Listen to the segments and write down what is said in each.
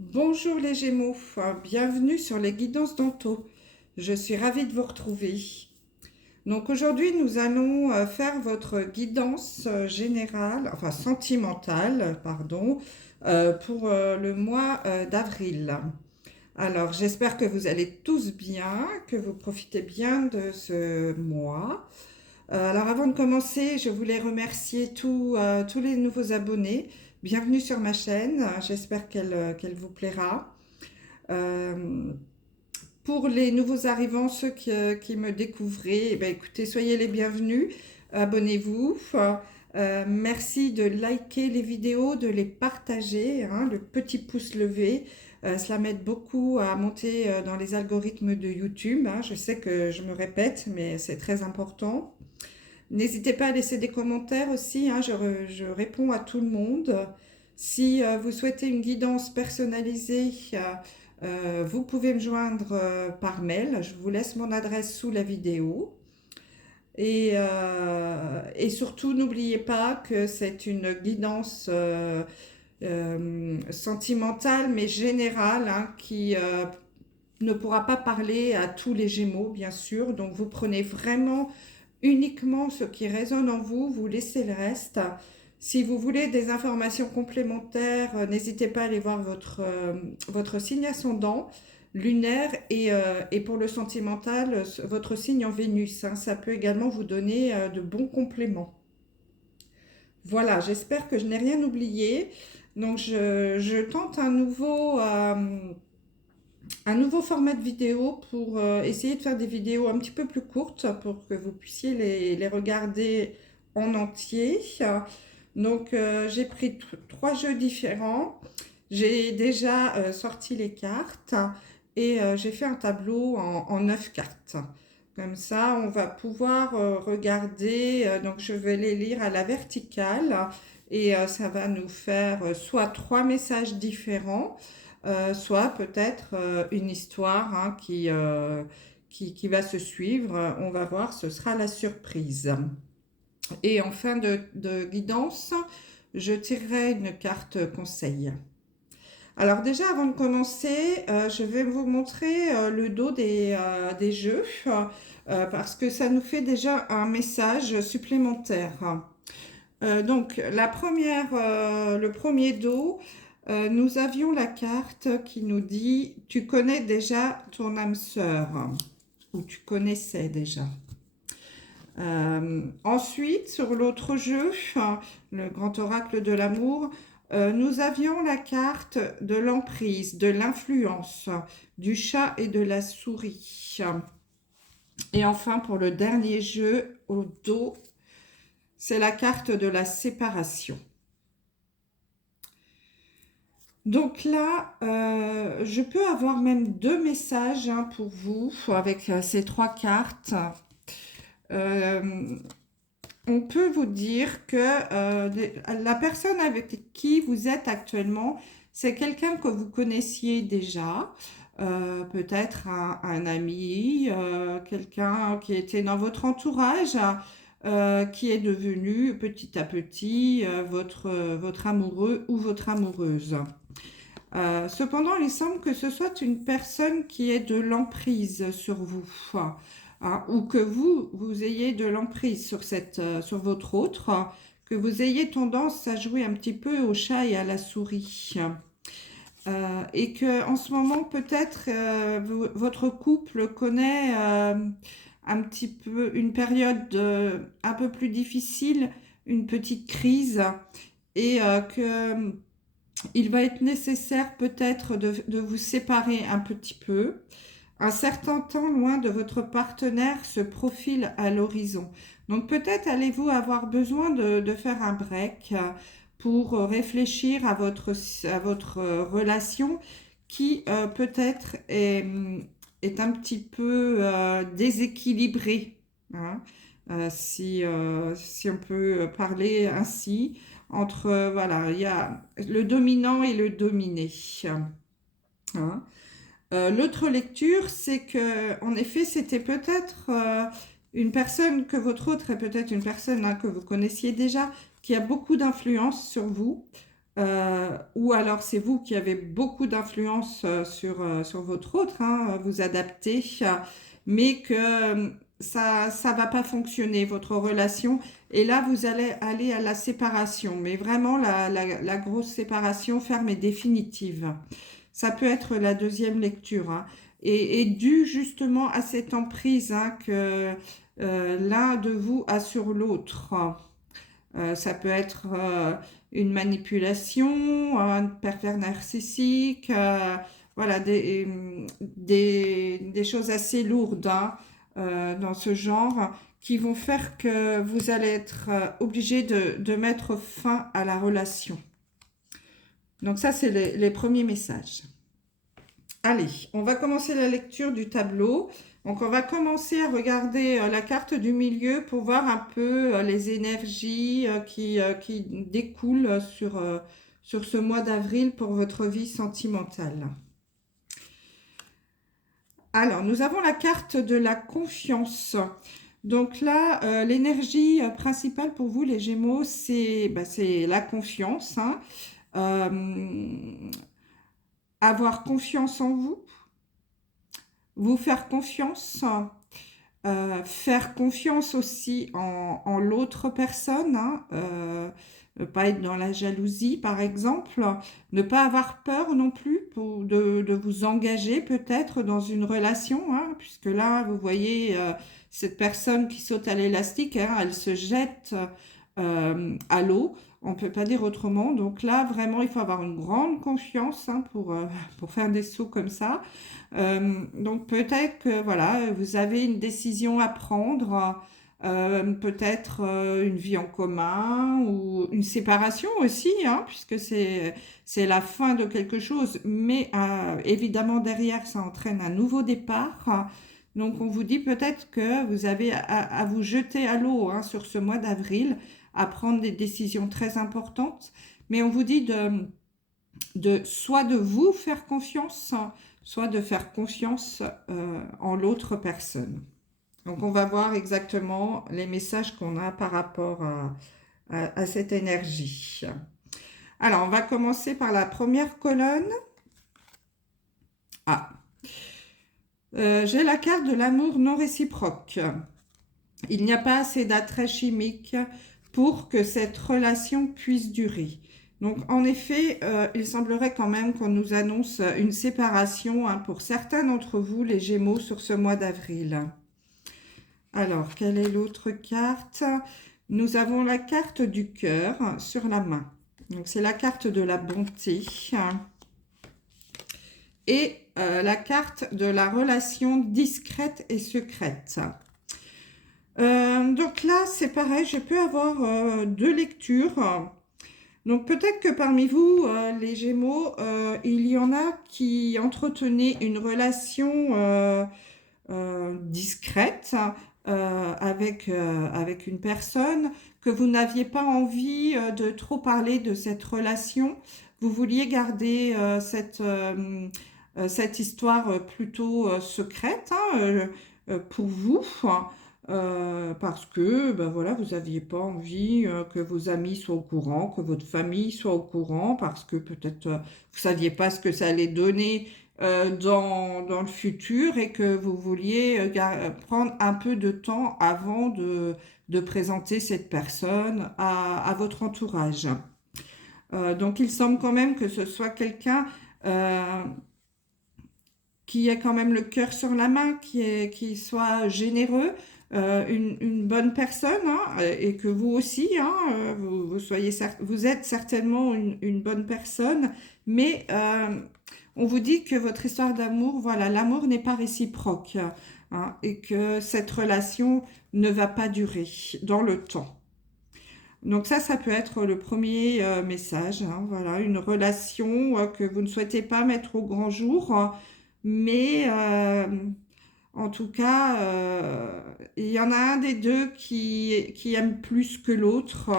Bonjour les Gémeaux, bienvenue sur les guidances d'Anto. Je suis ravie de vous retrouver. Donc aujourd'hui, nous allons faire votre guidance générale, enfin sentimentale, pardon, pour le mois d'avril. Alors j'espère que vous allez tous bien, que vous profitez bien de ce mois. Alors avant de commencer, je voulais remercier tous les nouveaux abonnés. Bienvenue sur ma chaîne, j'espère qu'elle vous plaira. Euh, pour les nouveaux arrivants, ceux qui me découvrez, eh ben, écoutez, soyez les bienvenus, abonnez-vous. Merci de liker les vidéos, de les partager, hein, le petit pouce levé. Cela m'aide beaucoup à monter dans les algorithmes de YouTube, hein. Je sais que je me répète, mais c'est très important. N'hésitez pas à laisser des commentaires aussi, hein, je réponds à tout le monde. Si vous souhaitez une guidance personnalisée, vous pouvez me joindre par mail. Je vous laisse mon adresse sous la vidéo. Et surtout, n'oubliez pas que c'est une guidance sentimentale, mais générale, hein, qui ne pourra pas parler à tous les Gémeaux, bien sûr. Donc, vous prenez vraiment uniquement ce qui résonne en vous, vous laissez le reste. Si vous voulez des informations complémentaires, n'hésitez pas à aller voir votre signe ascendant lunaire et pour le sentimental, votre signe en Vénus, hein. Ça peut également vous donner de bons compléments. Voilà, j'espère que je n'ai rien oublié. Donc, je tente un nouveau format de vidéo pour essayer de faire des vidéos un petit peu plus courtes pour que vous puissiez les regarder en entier. Donc, j'ai pris trois jeux différents. J'ai déjà sorti les cartes et j'ai fait un tableau en 9 cartes. Comme ça, on va pouvoir regarder. Donc, je vais les lire à la verticale et ça va nous faire soit trois messages différents, soit peut-être une histoire, hein, qui va se suivre. On va voir, ce sera la surprise. Et en fin de guidance, je tirerai une carte conseil. Alors déjà, avant de commencer, je vais vous montrer le dos des jeux parce que ça nous fait déjà un message supplémentaire. Donc, le premier dos, nous avions la carte qui nous dit tu connais déjà ton âme sœur ou tu connaissais déjà. Ensuite, sur l'autre jeu, le grand oracle de l'amour, nous avions la carte de l'emprise, de l'influence, du chat et de la souris. Et enfin, pour le dernier jeu, au dos, c'est la carte de la séparation. Donc là, je peux avoir même deux messages, hein, pour vous avec ces trois cartes. On peut vous dire que la personne avec qui vous êtes actuellement, c'est quelqu'un que vous connaissiez déjà, peut-être un ami, quelqu'un qui était dans votre entourage, qui est devenu petit à petit votre amoureux ou votre amoureuse. Cependant, il semble que ce soit une personne qui ait de l'emprise sur vous, hein, ou que vous ayez de l'emprise sur votre autre, que vous ayez tendance à jouer un petit peu au chat et à la souris. Et que en ce moment, peut-être, votre couple connaît un petit peu une période un peu plus difficile, une petite crise, et que il va être nécessaire peut-être de vous séparer un petit peu. Un certain temps loin de votre partenaire se profile à l'horizon. Donc peut-être allez-vous avoir besoin de faire un break pour réfléchir à votre relation qui peut-être est un petit peu déséquilibrée, hein. Si on peut parler ainsi, entre, voilà, il y a le dominant et le dominé, hein. L'autre lecture, c'est que, en effet, c'était peut-être une personne que votre autre est peut-être une personne, hein, que vous connaissiez déjà, qui a beaucoup d'influence sur vous, ou alors c'est vous qui avez beaucoup d'influence sur votre autre, hein, vous adaptez, mais que ça va pas fonctionner, votre relation. Et là, vous allez aller à la séparation, mais vraiment la grosse séparation ferme et définitive. Ça peut être la deuxième lecture, hein, et dû justement à cette emprise, hein, que l'un de vous a sur l'autre. Ça peut être une manipulation, un pervers narcissique, voilà, des choses assez lourdes, hein, dans ce genre, qui vont faire que vous allez être obligé de mettre fin à la relation. Donc ça, c'est les premiers messages. Allez, on va commencer la lecture du tableau. Donc, on va commencer à regarder la carte du milieu pour voir un peu les énergies qui découlent sur ce mois d'avril pour votre vie sentimentale. Alors, nous avons la carte de la confiance. Donc là, l'énergie principale pour vous, les Gémeaux, c'est la confiance, hein. Avoir confiance en vous, vous faire confiance, faire confiance aussi en l'autre personne, hein, ne pas être dans la jalousie par exemple, ne pas avoir peur non plus de vous engager peut-être dans une relation, hein, puisque là vous voyez cette personne qui saute à l'élastique, hein, elle se jette à l'eau. On ne peut pas dire autrement. Donc là, vraiment, il faut avoir une grande confiance, hein, pour faire des sauts comme ça. Donc peut-être que voilà, vous avez une décision à prendre, peut-être une vie en commun ou une séparation aussi, hein, puisque c'est la fin de quelque chose, mais évidemment derrière ça entraîne un nouveau départ. Donc on vous dit peut-être que vous avez à vous jeter à l'eau, hein, sur ce mois d'avril, à prendre des décisions très importantes, mais on vous dit soit de vous faire confiance, soit de faire confiance en l'autre personne. Donc on va voir exactement les messages qu'on a par rapport à cette énergie. Alors on va commencer par la première colonne. J'ai la carte de l'amour non réciproque. Il n'y a pas assez d'attrait chimique pour que cette relation puisse durer. Donc, en effet, il semblerait quand même qu'on nous annonce une séparation, hein, pour certains d'entre vous, les Gémeaux, sur ce mois d'avril. Alors, quelle est l'autre carte? Nous avons la carte du cœur sur la main. Donc, c'est la carte de la bonté. Et la carte de la relation discrète et secrète. Donc là, c'est pareil, je peux avoir deux lectures. Donc peut-être que parmi vous, les Gémeaux, il y en a qui entretenaient une relation discrète avec une personne, que vous n'aviez pas envie de trop parler de cette relation. Vous vouliez garder cette histoire plutôt secrète, hein, pour vous. Parce que ben voilà, vous n'aviez pas envie que vos amis soient au courant, que votre famille soit au courant, parce que peut-être vous ne saviez pas ce que ça allait donner dans le futur, et que vous vouliez prendre un peu de temps avant de présenter cette personne à votre entourage. Donc il semble quand même que ce soit quelqu'un qui ait quand même le cœur sur la main, qui soit généreux, une bonne personne, hein, et que vous aussi, hein, vous êtes certainement une bonne personne, mais on vous dit que votre histoire d'amour, voilà, l'amour n'est pas réciproque, hein, et que cette relation ne va pas durer dans le temps. Donc ça peut être le premier message, hein, voilà, une relation que vous ne souhaitez pas mettre au grand jour, mais en tout cas, il y en a un des deux qui aime plus que l'autre,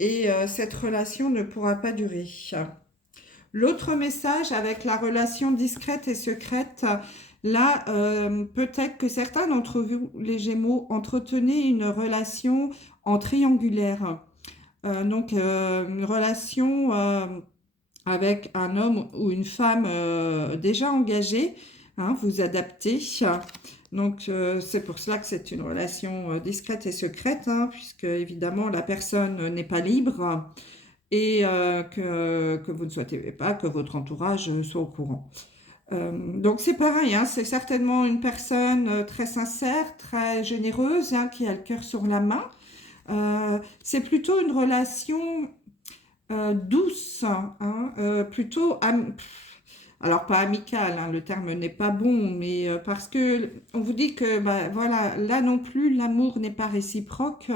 et cette relation ne pourra pas durer. L'autre message avec la relation discrète et secrète, là, peut-être que certains d'entre vous, les Gémeaux, entretenaient une relation en triangulaire. Une relation avec un homme ou une femme déjà engagé, hein, vous adaptez. C'est pour cela que c'est une relation discrète et secrète, hein, puisque évidemment la personne n'est pas libre et que vous ne souhaitez pas que votre entourage soit au courant. Donc c'est pareil, hein, c'est certainement une personne très sincère, très généreuse, hein, qui a le cœur sur la main. C'est plutôt une relation douce, hein, alors pas amicale, hein, le terme n'est pas bon, mais parce que on vous dit que bah, voilà, là non plus, l'amour n'est pas réciproque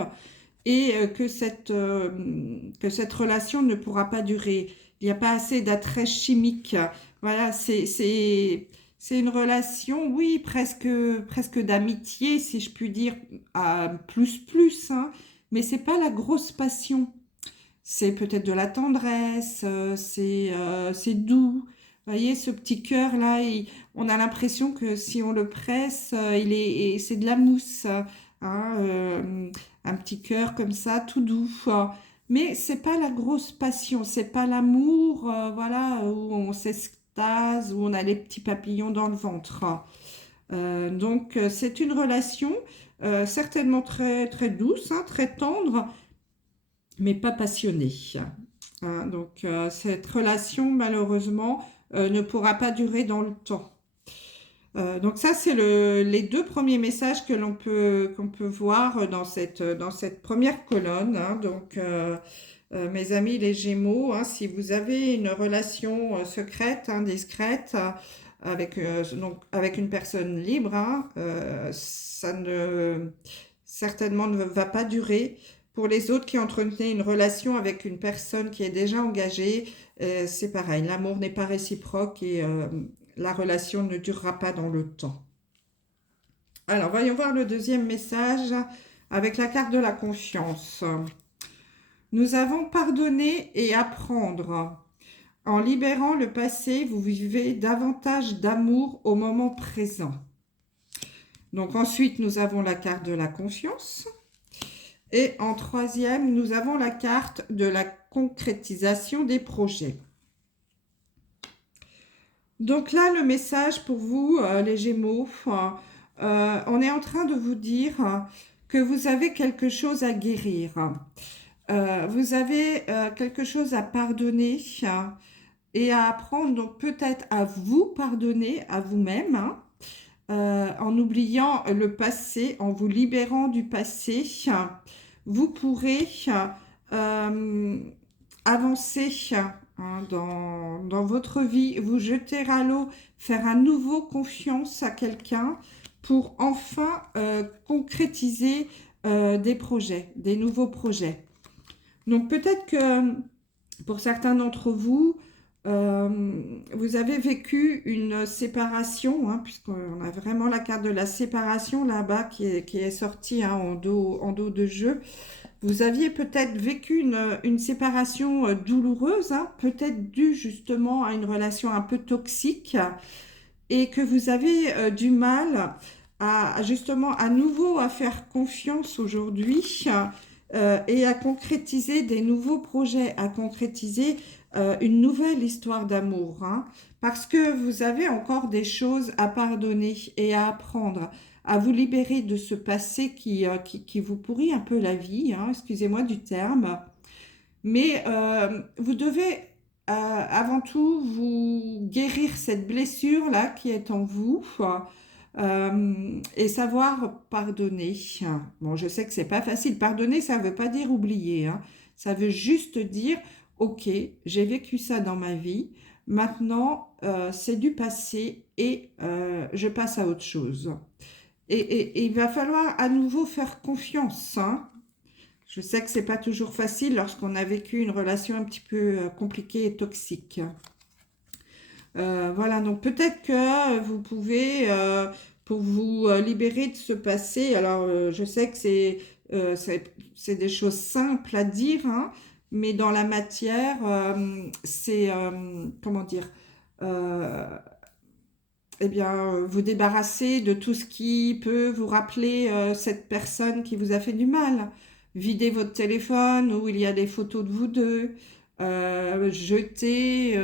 et que cette relation ne pourra pas durer. Il n'y a pas assez d'attrait chimique. Voilà, c'est une relation, oui, presque d'amitié, si je puis dire, à plus, hein, mais c'est pas la grosse passion. C'est peut-être de la tendresse, c'est doux. Vous voyez, ce petit cœur là, on a l'impression que si on le presse, c'est de la mousse, hein, un petit cœur comme ça, tout doux. Mais c'est pas la grosse passion, c'est pas l'amour, voilà, où on s'extase, où on a les petits papillons dans le ventre. C'est une relation certainement très douce, hein, très tendre, mais pas passionnée. Hein. Cette relation, malheureusement, ne pourra pas durer dans le temps. Donc ça, c'est les deux premiers messages qu'on peut voir dans cette première colonne. Hein. Mes amis les Gémeaux, hein, si vous avez une relation secrète, hein, discrète, avec une personne libre, hein, ça ne certainement ne va pas durer. Pour les autres qui entretenaient une relation avec une personne qui est déjà engagée, c'est pareil, l'amour n'est pas réciproque et la relation ne durera pas dans le temps. Alors, voyons voir le deuxième message avec la carte de la confiance. Nous avons pardonné et apprendre. En libérant le passé, vous vivez davantage d'amour au moment présent. Donc ensuite, nous avons la carte de la confiance. Et en troisième, nous avons la carte de la concrétisation des projets. Donc là, le message pour vous, les Gémeaux, on est en train de vous dire que vous avez quelque chose à guérir. Vous avez quelque chose à pardonner et à apprendre, donc peut-être à vous pardonner à vous-même, hein, en oubliant le passé, en vous libérant du passé. Vous pourrez avancer hein, dans votre vie, vous jeter à l'eau, faire à nouveau confiance à quelqu'un pour enfin concrétiser des projets, des nouveaux projets. Donc peut-être que pour certains d'entre vous, vous avez vécu une séparation, hein, puisqu'on a vraiment la carte de la séparation là-bas qui est sortie hein, en dos de jeu. Vous aviez peut-être vécu une séparation douloureuse, hein, peut-être due justement à une relation un peu toxique et que vous avez du mal à justement à nouveau à faire confiance aujourd'hui et à concrétiser des nouveaux projets, à concrétiser une nouvelle histoire d'amour, hein, parce que vous avez encore des choses à pardonner et à apprendre, à vous libérer de ce passé qui vous pourrit un peu la vie, hein, excusez-moi du terme, mais vous devez avant tout vous guérir cette blessure-là qui est en vous et savoir pardonner. Bon, je sais que c'est pas facile. Pardonner, ça ne veut pas dire oublier, hein. Ça veut juste dire, ok, j'ai vécu ça dans ma vie. Maintenant, c'est du passé et je passe à autre chose. Et il va falloir à nouveau faire confiance, hein. Je sais que c'est pas toujours facile lorsqu'on a vécu une relation un petit peu compliquée et toxique. Voilà, donc peut-être que vous pouvez, pour vous libérer de ce passé, alors je sais que c'est des choses simples à dire, hein, mais dans la matière, comment dire, euh, eh bien, vous débarrasser de tout ce qui peut vous rappeler cette personne qui vous a fait du mal. vider votre téléphone où il y a des photos de vous deux, jeter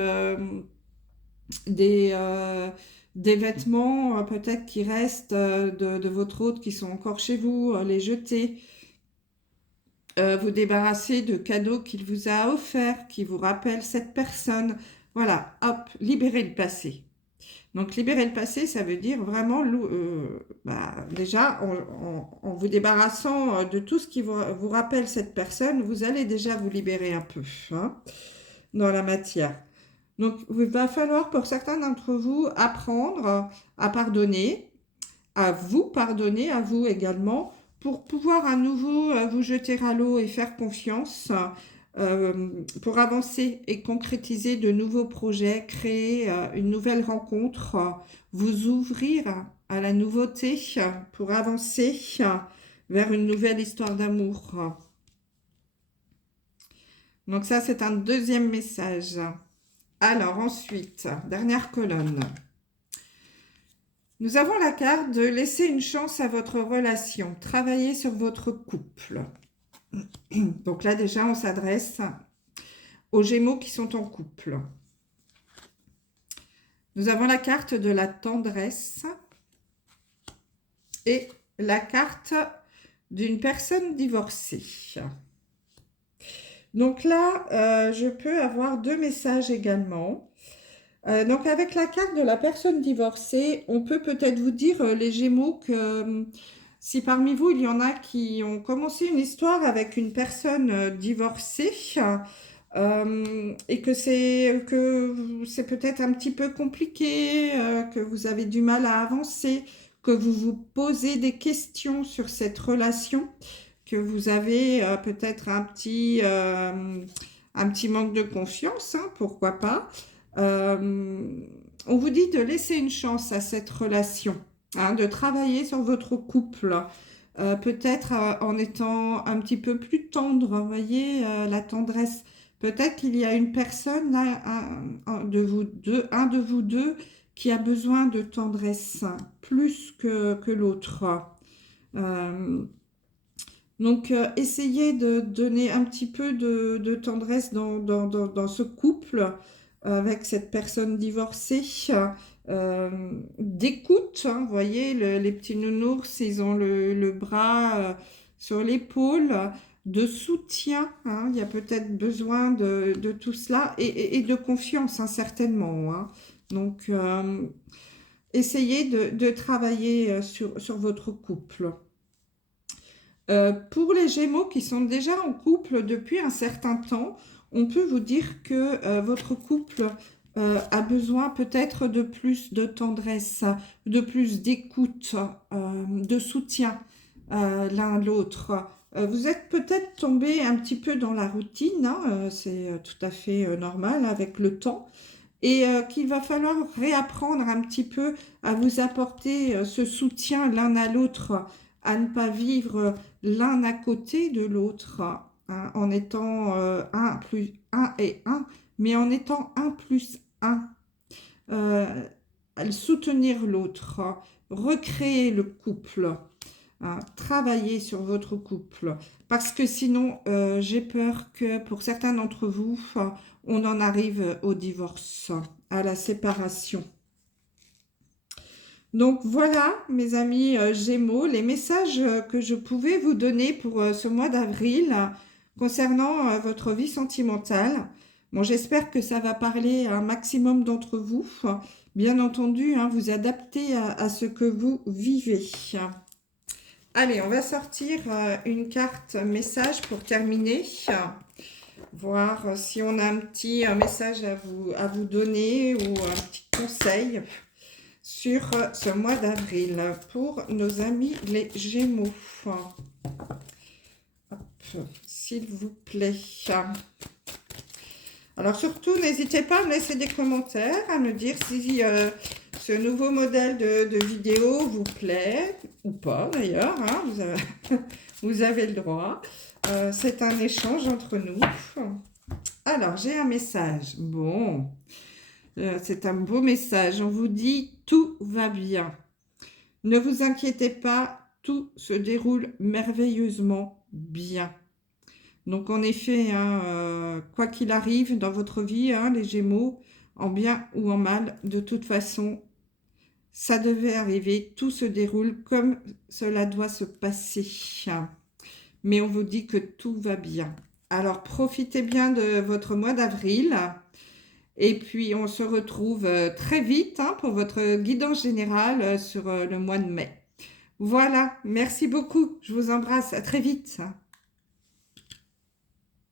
des, euh, des vêtements peut-être qui restent de votre hôte qui sont encore chez vous, les jeter, vous débarrasser de cadeaux qu'il vous a offerts, qui vous rappellent cette personne. Voilà, hop, libérer le passé. Donc, libérer le passé, ça veut dire vraiment, déjà, en vous débarrassant de tout ce qui vous rappelle cette personne, vous allez déjà vous libérer un peu hein, dans la matière. Donc, il va falloir pour certains d'entre vous apprendre à pardonner, à vous pardonner, à vous également, pour pouvoir à nouveau vous jeter à l'eau et faire confiance, pour avancer et concrétiser de nouveaux projets, créer une nouvelle rencontre, vous ouvrir à la nouveauté pour avancer vers une nouvelle histoire d'amour. Donc ça, c'est un deuxième message. Alors ensuite, dernière colonne. Nous avons la carte de laisser une chance à votre relation, travailler sur votre couple. Donc là déjà, on s'adresse aux Gémeaux qui sont en couple. Nous avons la carte de la tendresse et la carte d'une personne divorcée. Donc là, je peux avoir deux messages également. Donc avec la carte de la personne divorcée, on peut peut-être vous dire, les Gémeaux, que si parmi vous, il y en a qui ont commencé une histoire avec une personne divorcée, et que c'est peut-être un petit peu compliqué, que vous avez du mal à avancer, que vous vous posez des questions sur cette relation, que vous avez peut-être un petit manque de confiance, hein, pourquoi pas. On vous dit de laisser une chance à cette relation, hein, de travailler sur votre couple, peut-être en étant un petit peu plus tendre, vous voyez, la tendresse. Peut-être qu'il y a une personne, là, un de vous deux, qui a besoin de tendresse plus que l'autre. Donc, essayez de donner un petit peu de tendresse dans ce couple avec cette personne divorcée, d'écoute, hein, vous voyez, les petits nounours, ils ont le bras sur l'épaule, de soutien, hein, il y a peut-être besoin de tout cela, et de confiance, hein, certainement. Hein. Donc, essayez de travailler sur votre couple. Pour les Gémeaux qui sont déjà en couple depuis un certain temps, on peut vous dire que votre couple a besoin peut-être de plus de tendresse, de plus d'écoute, de soutien l'un l'autre. Vous êtes peut-être tombé un petit peu dans la routine, hein, c'est tout à fait normal avec le temps, et qu'il va falloir réapprendre un petit peu à vous apporter ce soutien l'un à l'autre, à ne pas vivre l'un à côté de l'autre, hein, en étant un plus un et un, mais en étant un plus un. Soutenir l'autre, recréer le couple, hein, travailler sur votre couple. Parce que sinon, j'ai peur que pour certains d'entre vous, on en arrive au divorce, à la séparation. Donc voilà, mes amis Gémeaux, les messages que je pouvais vous donner pour ce mois d'avril concernant votre vie sentimentale. Bon, j'espère que ça va parler à un maximum d'entre vous. Bien entendu, hein, vous adaptez à ce que vous vivez. Allez, on va sortir une carte message pour terminer. Voir si on a un petit message à vous donner ou un petit conseil sur ce mois d'avril pour nos amis les Gémeaux. S'il vous plaît. Alors surtout, n'hésitez pas à me laisser des commentaires, à me dire si ce nouveau modèle de vidéo vous plaît ou pas d'ailleurs. Hein, vous avez le droit. C'est un échange entre nous. Alors, j'ai un message. Bon. C'est un beau message. On vous dit tout va bien. Ne vous inquiétez pas, tout se déroule merveilleusement bien. Donc en effet, hein, quoi qu'il arrive dans votre vie, hein, les Gémeaux, en bien ou en mal, de toute façon, ça devait arriver, tout se déroule comme cela doit se passer. Mais on vous dit que tout va bien. Alors profitez bien de votre mois d'avril. Et puis on se retrouve très vite hein, pour votre guidance générale sur le mois de mai. Voilà, merci beaucoup. Je vous embrasse. À très vite.